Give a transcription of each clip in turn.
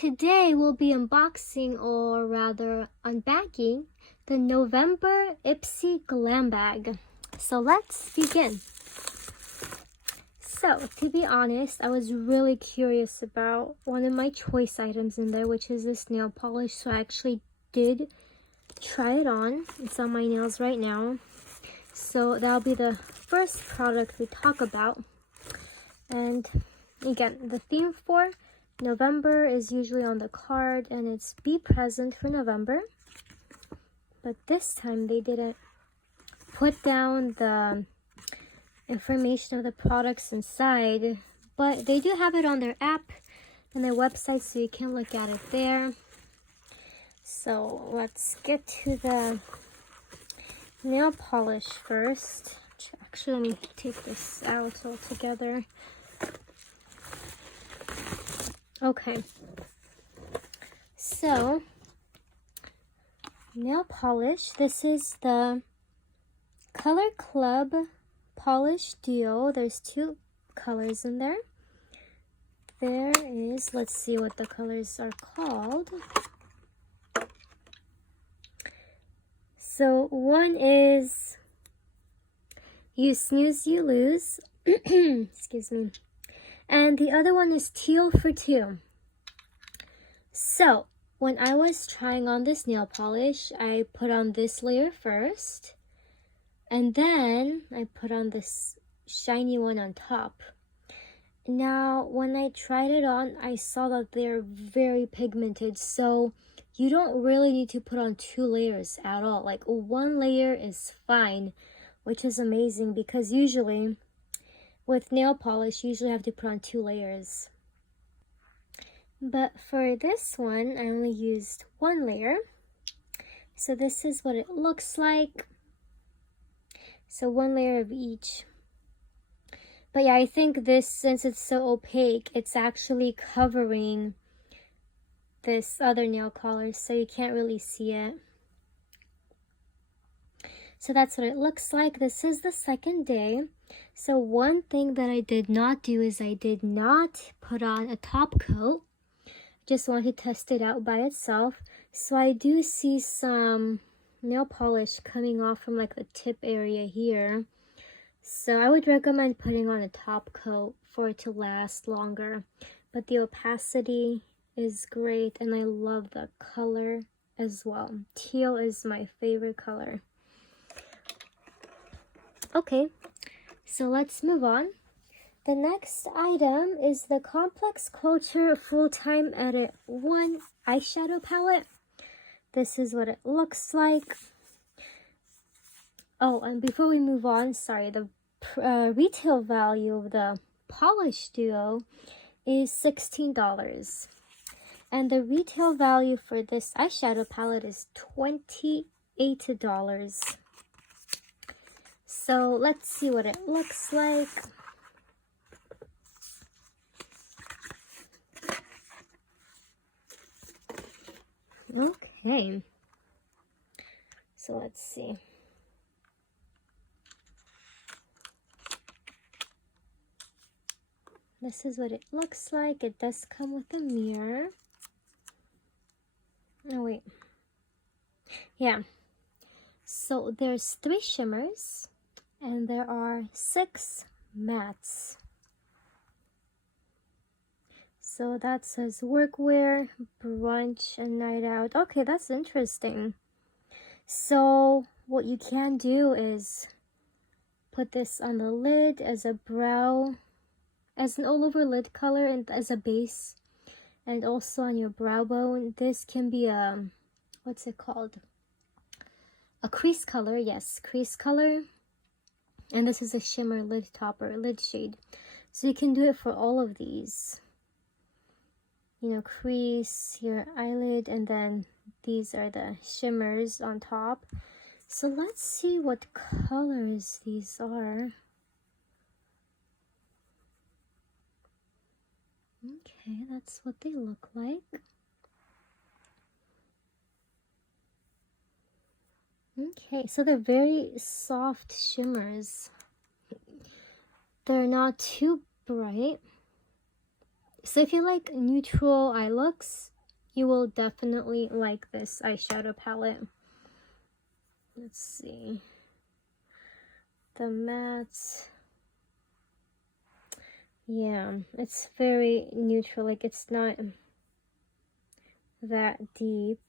today we'll be unboxing, or rather unbagging, the November Ipsy Glam bag. So let's begin. So to be honest, I was really curious about one of my choice items in there, which is this nail polish. So I actually did try it on. It's on my nails right now. So that'll be the first product we talk about. And again, the theme for November is usually on the card, and it's be present for November. But this time they didn't put down the information of the products inside, but they do have it on their app and their website, so you can look at it there. So let's get to the nail polish first. Actually, let me take this out altogether. Okay, so nail polish. This is the Color Club Polish Duo. There's two colors in there. There is, let's see what the colors are called. So one is You Snooze, You Lose. Excuse me. And the other one is Teal for Two. So when I was trying on this nail polish, I put on this layer first, and then I put on this shiny one on top. Now when I tried it on, I saw that they're very pigmented, so you don't really need to put on two layers at all. Like one layer is fine, which is amazing, because usually with nail polish, you usually have to put on two layers. But for this one, I only used one layer. So this is what it looks like. So one layer of each. But yeah, I think this, since it's so opaque, it's actually covering this other nail color, so you can't really see it. So that's what it looks like. This is the second day. So one thing that I did not do is I did not put on a top coat. Just wanted to test it out by itself. So I do see some nail polish coming off from like the tip area here. So I would recommend putting on a top coat for it to last longer. But the opacity is great, and I love the color as well. Teal is my favorite color. Okay, so let's move on. The next item is the Complex Culture Full-Time Edit 1 Eyeshadow Palette. This is what it looks like. Oh, and before we move on, sorry, the retail value of the Polish Duo is $16. And the retail value for this eyeshadow palette is $28. So let's see what it looks like. Okay. So let's see. This is what it looks like. It does come with a mirror. Oh, wait. Yeah. So there's 3 shimmers, and there are 6 mattes. So that says workwear, brunch, and night out. Okay, that's interesting. So what you can do is put this on the lid as a brow, as an all-over lid color, and as a base, and also on your brow bone. This can be a, what's it called? A crease color, yes, crease color. And this is a shimmer lid topper, lid shade. So you can do it for all of these. You know, crease, your eyelid, and then these are the shimmers on top. So let's see what colors these are. Okay, that's what they look like. Okay, so they're very soft shimmers. They're not too bright. So if you like neutral eye looks, You will definitely like this eyeshadow palette. Let's see. The mattes. Yeah, it's very neutral. Like, it's not that deep.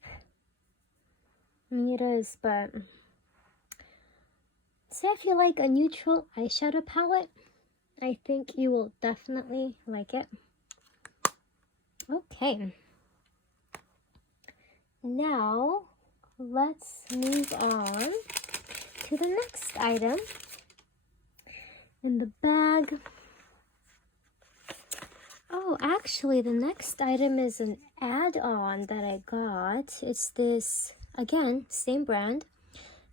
I mean, it is, but... So if you like a neutral eyeshadow palette, I think you will definitely like it. Okay. Now, let's move on to the next item in the bag. Oh, actually, the next item is an add-on that I got. It's this, again, same brand,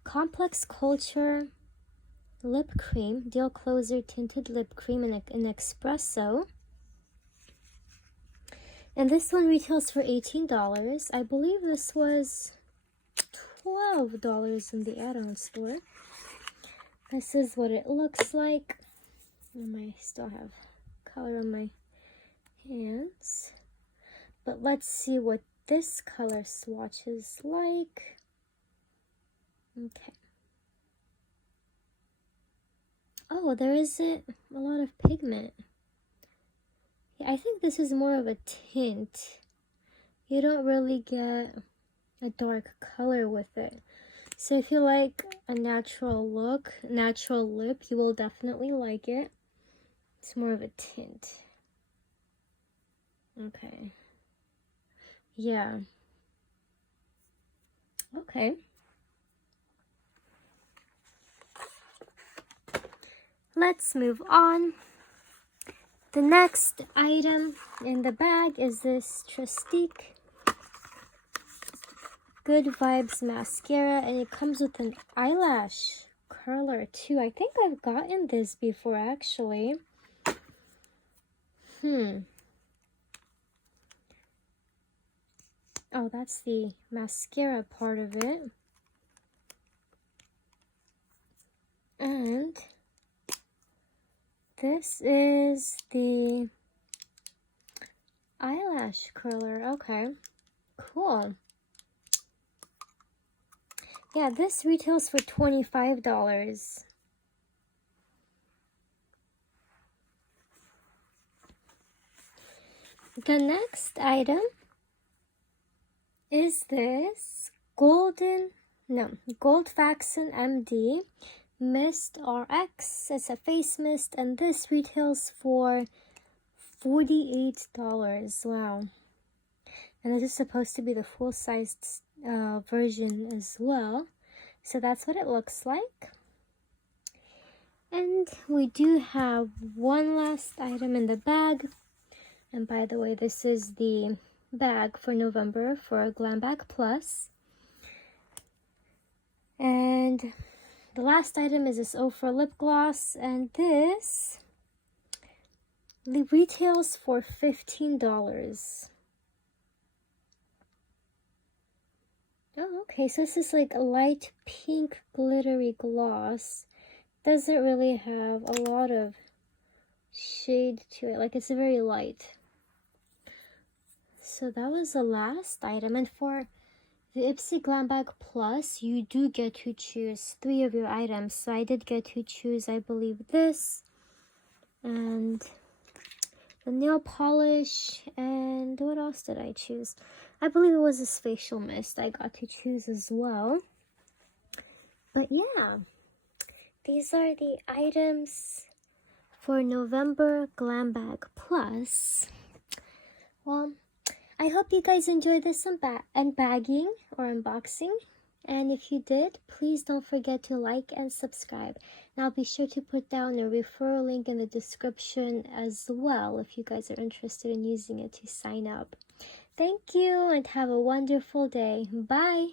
Complex Culture Lip Cream, Deal Closer Tinted Lip Cream in Espresso. And this one retails for $18. I believe this was $12 in the add-on store. This is what it looks like. I still have color on my hands. But let's see what this color swatch is like. Okay. Oh, there isn't a lot of pigment. Yeah, I think this is more of a tint. You don't really get a dark color with it. So if you like a natural look, natural lip, you will definitely like it. It's more of a tint. Okay. Yeah. Okay. Let's move on. The next item in the bag is this Trestique Good Vibes Mascara, and it comes with an eyelash curler too. I think I've gotten this before, actually. Oh, that's the mascara part of it. And this is the eyelash curler. Okay, cool. Yeah, this retails for $25. The next item is this Gold Faxon MD Mist RX. It's a face mist, and this retails for $48. Wow. And this is supposed to be the full-sized version as well. So that's what it looks like. And we do have one last item in the bag. And by the way, this is the bag for November for Glam Bag Plus. And the last item is this Ofra lip gloss, and this retails for $15. Oh, okay, so this is like a light pink glittery gloss. Doesn't really have a lot of shade to it, like it's very light. So that was the last item, and for the Ipsy Glam Bag Plus, you do get to choose 3 of your items. So I did get to choose, I believe, this, and the nail polish, and what else did I choose? I believe it was this facial mist I got to choose as well. But yeah, these are the items for November Glam Bag Plus. Well, I hope you guys enjoyed this unbagging or unboxing. And if you did, please don't forget to like and subscribe. And I'll be sure to put down a referral link in the description as well if you guys are interested in using it to sign up. Thank you and have a wonderful day. Bye!